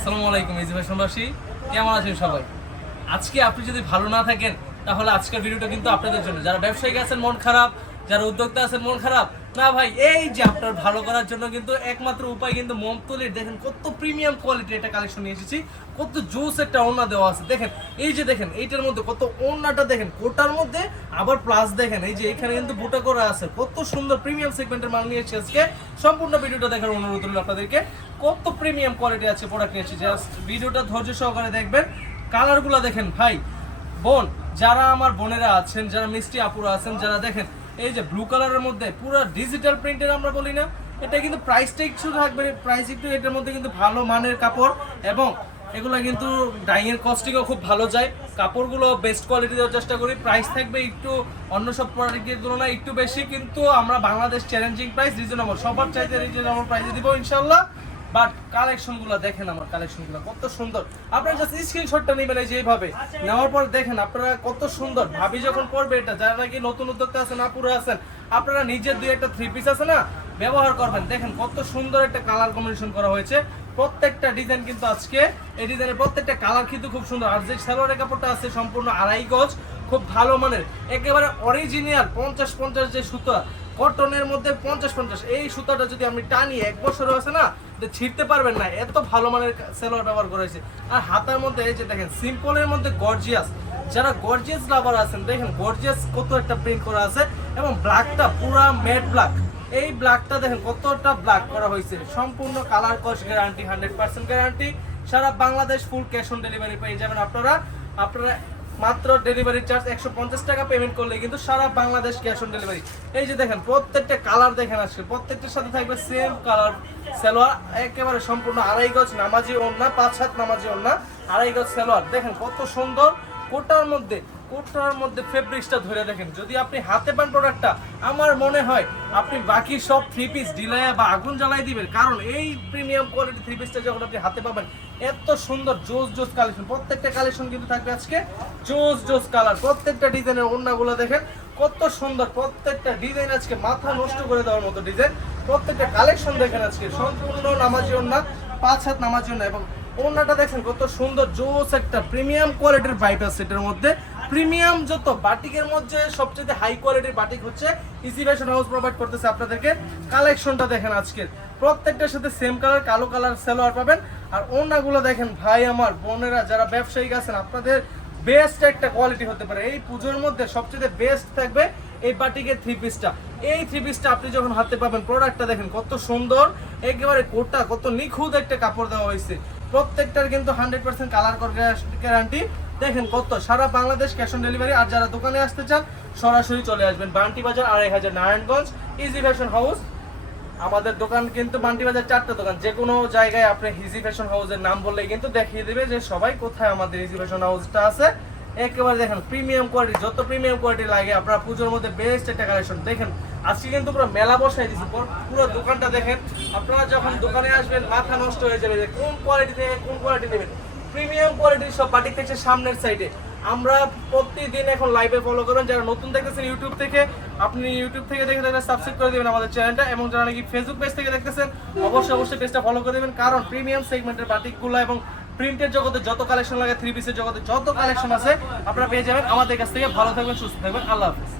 আসসালামু আলাইকুম ইজি ভাই সোমবাসী কেমন আছেন সবাই? আজকে আপনি যদি ভালো না থাকেন, তাহলে আজকের ভিডিওটা কিন্তু আপনাদের জন্য। যারা ব্যবসায়ী আছেন, মন খারাপ যারা উদ্যোক্তা আছেন মন খারাপ। না ভাই, এই যে আপনার ভালো করার জন্য কিন্তু একমাত্র উপায় কিন্তু মমতলির, দেখেন কত প্রিমিয়াম কোয়ালিটি এটা কালেকশন নিয়ে এসেছি, কত জুস একটা ওড়না দেওয়া আছে। দেখেন, এই যে দেখেন, এইটার মধ্যে কত ওড়নাটা দেখেন কোটার মধ্যে আবার প্লাস দেখেন, এই যে এখানে কিন্তু বুটা করা আছে। কত সুন্দর প্রিমিয়াম সেগমেন্টের মাল নিয়ে এসেছি আজকে। সম্পূর্ণ ভিডিওটা দেখার অনুরোধ রইল আপনাদেরকে। কত প্রিমিয়াম কোয়ালিটি আছে প্রোডাক্ট নিয়েছি জাস্ট ভিডিওটা ধৈর্য সহকারে দেখবেন। কালারগুলো দেখেন, ভাই, বোন যারা আমার বোনেরা আছেন, যারা মিষ্টি আপুরা আছেন, যারা দেখেন, এই যে ব্লু কালারের মধ্যে পুরো ডিজিটাল প্রিন্টের আমরা বলি না, এটা কিন্তু প্রাইসটা একটু থাকবে প্রাইস একটু এটার মধ্যে কিন্তু ভালো মানের কাপড় এবং এগুলো কিন্তু ডাইং এর কস্টিংও খুব ভালো যায়। কাপড়গুলো বেস্ট কোয়ালিটি দেওয়ার চেষ্টা করি প্রাইস থাকবে একটু অন্য সব প্রোডাক্টের তুলনায় একটু বেশি, কিন্তু আমরা বাংলাদেশ চ্যালেঞ্জিং প্রাইস রিজনেবল সবার চাইতে রিজনেবল প্রাইসে দিব ইনশাল্লাহ বাট কালেকশনগুলো দেখেন আমার কালেকশনগুলো কত সুন্দর। আপনারা জাস্ট স্ক্রিনশটটা নেবেন এই যে এইভাবে। নেওয়ার পর দেখেন আপনারা কত সুন্দর। ভাবি যখন পড়বে এটা, যারা নাকি নতুন উদ্যোক্তা আছেন, আপুরা আছেন, আপনারা নিজের দুই একটা থ্রি পিস আছে না, ব্যবহার করবেন। দেখেন কত সুন্দর একটা কালার কম্বিনেশন করা হয়েছে। প্রত্যেকটা ডিজাইন কিন্তু আজকে, এই ডিজাইনের প্রত্যেকটা কালার কিন্তু খুব সুন্দর। আর যে সালোয়ারের কাপড়টা আছে, সম্পূর্ণ আড়াই গজ, খুব ভালো মানের। একেবারে অরিজিনাল পঞ্চাশ পঞ্চাশ যে সুতা কটনের মধ্যে পঞ্চাশ পঞ্চাশ। এই সুতাটা যদি আমি টানি, এক বছরও আছে না ছিঁড়তে পারবেন না, এত ভালো মানের সেলোয়ার ব্যবহার করা হয়েছে। আর হাতার মধ্যে এই যে দেখেন, সিম্পলের মধ্যে গর্জিয়াস যারা গর্জিয়াস লাভার আছেন, দেখেন গর্জিয়াস কত একটা প্রিন্ট করা আছে এবং ব্ল্যাকটা পুরা ম্যাট ব্ল্যাক এই ব্ল্যাকটা দেখেন, কতটা ব্ল্যাক করা হয়েছে। সম্পূর্ণ colour cost guarantee hundred percent guarantee Sara Bangladesh full cash on delivery পেয়ে যাবেন আপনারা। আপনারা মাত্র ডেলিভারি চার্জ একশো পঞ্চাশ টাকা পেমেন্ট করলে কিন্তু সারা বাংলাদেশ ক্যাশ অন ডেলিভারি এই যে দেখেন, প্রত্যেকটা কালার দেখেন আজকে, প্রত্যেকটার সাথে থাকবে সেম কালার সালোয়ার, একেবারে সম্পূর্ণ আড়াই গজ নামাজি ওড়না, পাঁচ হাত নামাজি ওড়না, আড়াই গজ সালোয়ার। দেখেন কত সুন্দর কোটার মধ্যে কোটার মধ্যে ফেব্রিক্সটা ধরে দেখেন যদি আপনি হাতে পান প্রোডাক্টটা আমার মনে হয় আপনি বাকি সব থ্রি পিস ডিলাইয়া বা আগুন জ্বালাই দিবেন। কারণ এই প্রিমিয়াম কোয়ালিটি থ্রি পিসটা যখন আপনি হাতে পাবেন, এত সুন্দর জোস জোস কালেকশন প্রত্যেকটা কালেকশন কিন্তু থাকবে আজকে জোস জোস কালার প্রত্যেকটা ডিজাইনের ওড়নাগুলো দেখেন, কত সুন্দর। প্রত্যেকটা ডিজাইন আজকে মাথা নষ্ট করে দেওয়ার মতো ডিজাইন প্রত্যেকটা কালেকশন দেখেন আজকে। সম্পূর্ণ নামাজি ওড়না, পাঁচ হাত নামাজি ওড়না এবং ওড়নাটা দেখেন কত সুন্দর, জোস একটা প্রিমিয়াম কোয়ালিটির মধ্যে। প্রিমিয়াম যত বাটিকের মধ্যে সবচেয়ে হাই কোয়ালিটির বাটিক হচ্ছে ইজি ফ্যাশন হাউস প্রোভাইড করতেছে আপনাদেরকে। কালেকশনটা দেখেন আজকের। প্রত্যেকটার সাথে সেম কালার কালো কালার সেলোয়ার পাবেন। আর ওড়নাগুলো দেখেন ভাই আমার, বোনেরা, যারা ব্যবসায়িক আছেন, আপনাদের বেস্ট একটা কোয়ালিটি হতে পারে। এই পুজোর মধ্যে সবচেয়ে বেস্ট থাকবে এই বাটিকের থ্রি পিসটা এই থ্রি পিসটা আপনি যখন হাতে পাবেন প্রোডাক্টটা দেখেন কত সুন্দর, একেবারে কোটা কত নিখুঁত একটা কাপড় দেওয়া হয়েছে। প্রত্যেকটার কিন্তু হান্ড্রেড পার্সেন্ট কালার গ্যারান্টি দেখেন কত, সারা বাংলাদেশ ক্যাশ অন ডেলিভারি আর যারা দোকানে আসতে চান, সরাসরি চলে আসবেন বান্টি বাজার, আড়াই হাজার নারায়ণগঞ্জ ইজি ফ্যাশন হাউস আমাদের দোকান কিন্তু বান্টি বাজার চারটা দোকান। যে কোনো জায়গায় আপনি ইজি ফ্যাশন হাউসের নাম বললেই কিন্তু দেখিয়ে দেবে যে সবাই কোথায় আমাদের ইজি ফ্যাশন হাউসটা আছে। একেবারে দেখেন প্রিমিয়াম কোয়ালিটি যত প্রিমিয়াম কোয়ালিটি লাগে, আপনারা পুজোর মধ্যে বেস্ট একটা কালেকশন দেখেন, আজকে কিন্তু পুরো মেলা বসাই দিয়েছি, পুরো- দোকানটা দেখেন। আপনারা যখন দোকানে আসবেন, মাথা নষ্ট হয়ে যাবে যে কোন কোয়ালিটি থেকে কোন কোয়ালিটি নেবেন। প্রিমিয়াম কোয়ালিটির সব বাটিক থাকছে সামনের সাইডে আমরা প্রতিদিন এখন লাইভে ফলো করবেন। যারা নতুন দেখতেছেন ইউটিউব থেকে, আপনি ইউটিউব থেকে দেখে থাকলে সাবস্ক্রাইব করে দেবেন আমাদের চ্যানেলটা এবং যারা নাকি ফেসবুক পেজ থেকে দেখতেছেন, অবশ্যই অবশ্যই পেজটা ফলো করে দেবেন। কারণ প্রিমিয়াম সেগমেন্টের বাটিকগুলো এবং প্রিন্টের জগতে যত কালেকশন লাগে থ্রি পিসের জগতে যত কালেকশন আছে, আপনারা পেয়ে যাবেন। আমাদের কাছ থেকে ভালো থাকবেন, সুস্থ থাকবেন। আল্লাহ হাফিজ।